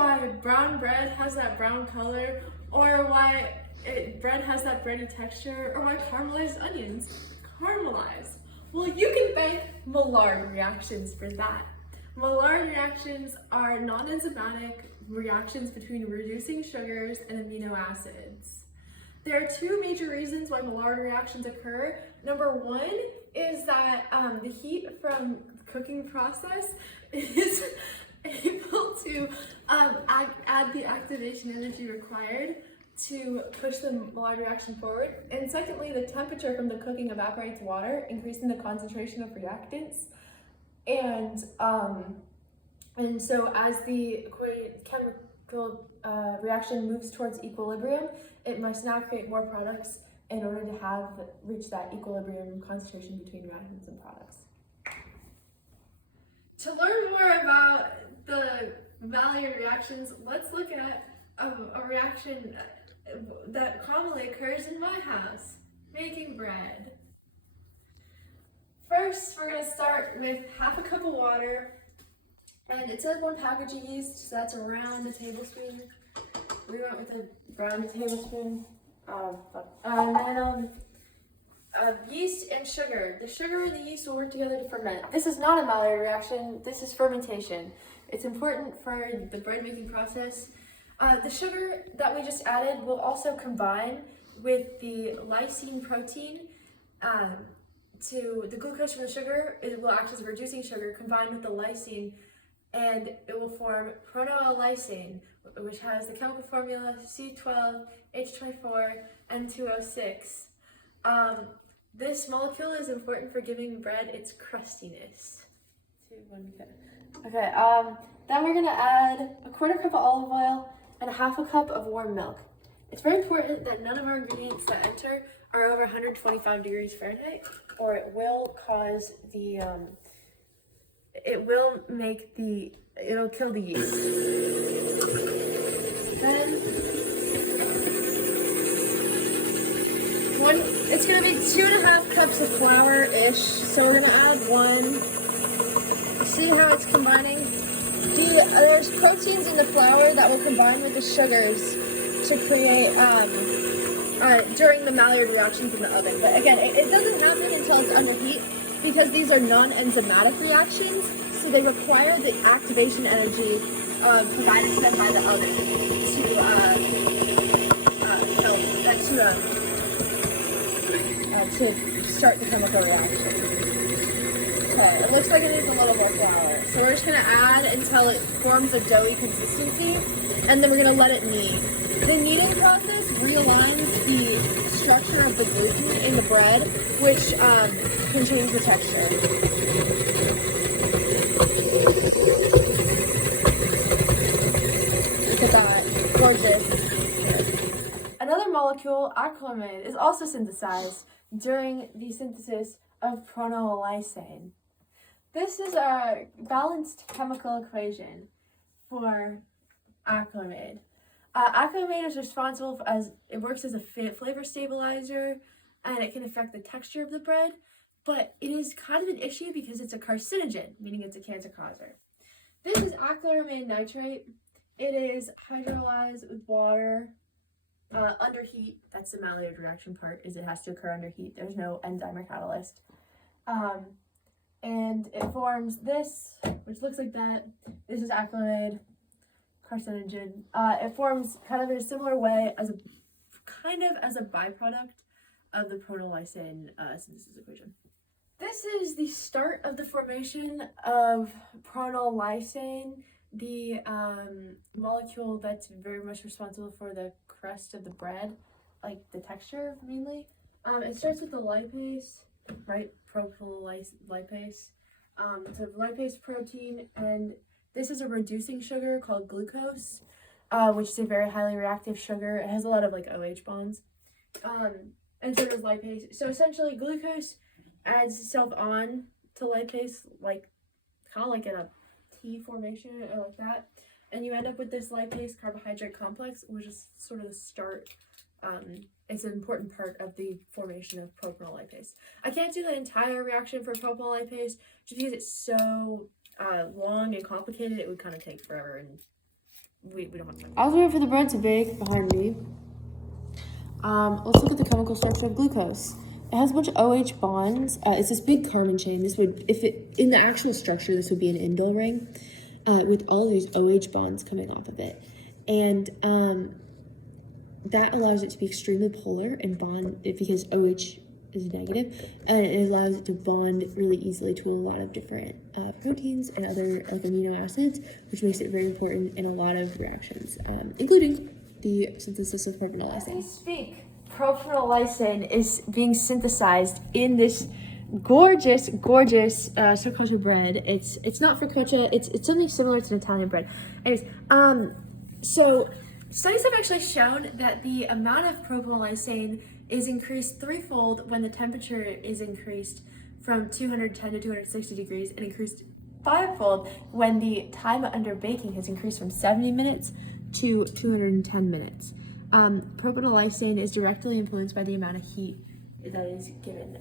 why brown bread has that brown color, or why bread has that bready texture, or why caramelized onions caramelize? Well, you can thank Maillard reactions for that. Maillard reactions are non-enzymatic reactions between reducing sugars and amino acids. There are two major reasons why Maillard reactions occur. Number one is that the heat from the cooking process is able to add the activation energy required to push the Maillard reaction forward. And secondly, the temperature from the cooking evaporates water, increasing the concentration of reactants. And so as the chemical reaction moves towards equilibrium, it must now create more products in order to reach that equilibrium concentration between reactants and products. To learn more about the Maillard reactions, let's look at a reaction that commonly occurs in my house, making bread. First, we're going to start with half a cup of water, and it says 1 package of yeast, so that's around a tablespoon. We went with around a tablespoon. And then yeast and sugar. The sugar and the yeast will work together to ferment. This is not a Maillard reaction, this is fermentation. It's important for the bread making process. The sugar that we just added will also combine with the lysine protein to the glucose from the sugar. It will act as a reducing sugar combined with the lysine, and it will form pronoylysine, which has the chemical formula C12H24N2O6. This molecule is important for giving bread its crustiness. Okay, then we're gonna add a 1/4 cup of olive oil and a 1/2 cup of warm milk. It's very important that none of our ingredients that enter are over 125 degrees Fahrenheit, or it will cause the, it'll kill the yeast. Then, it's gonna be 2.5 cups of flour-ish, so we're gonna add 1. See how it's combining? There's proteins in the flour that will combine with the sugars to create, during the Maillard reactions in the oven. But again, it doesn't happen until it's under heat, because these are non-enzymatic reactions, so they require the activation energy provided to them by the oven to start the chemical reaction. Okay, it looks like it needs a little more flour. So we're just gonna add until it forms a doughy consistency, and then we're gonna let it knead. The kneading process realigns the structure of the gluten in the bread, which can change the texture. Look at that, gorgeous. Another molecule, acrylamide, is also synthesized during the synthesis of pronoylysine. This is a balanced chemical equation for acrylamide. Acrylamide is responsible it works as a flavor stabilizer, and it can affect the texture of the bread, but it is kind of an issue because it's a carcinogen, meaning it's a cancer causer. This is acrylamide nitrate. It is hydrolyzed with water under heat. That's the Maillard reaction part, is it has to occur under heat. There's no enzyme or catalyst. And it forms this, which looks like that. This is acrylamide, carcinogen. It forms kind of in a similar way as a byproduct of the pronoylysine synthesis equation. This is the start of the formation of pronoylysine, the molecule that's very much responsible for the crust of the bread, like the texture mainly. It starts with the lipase, right? Propionolipase. So lipase protein, and this is a reducing sugar called glucose, which is a very highly reactive sugar. It has a lot of like OH bonds. And so does lipase. So essentially glucose adds itself on to lipase, like kind of like in a T formation or like that. And you end up with this lipase carbohydrate complex, which is sort of the start. It's an important part of the formation of propionolipase. I can't do the entire reaction for propionolipase just because it's so long and complicated. It would kind of take forever, and we don't have time. As we wait for the bread to bake behind me, let's look at the chemical structure of glucose. It has a bunch of OH bonds. It's this big carbon chain. This would, in the actual structure, this would be an indole ring, with all of these OH bonds coming off of it, and that allows it to be extremely polar and bond it because OH is negative, and it allows it to bond really easily to a lot of different proteins and other like amino acids, which makes it very important in a lot of reactions, including the synthesis of As we propanolysine. speak, propanolysine is being synthesized in this gorgeous focaccia bread. It's not focaccia. It's something similar to an Italian bread. Anyways, so studies have actually shown that the amount of propanolysine is increased threefold when the temperature is increased from 210 to 260 degrees, and increased fivefold when the time under baking has increased from 70 minutes to 210 minutes. Propanolysine is directly influenced by the amount of heat that is given.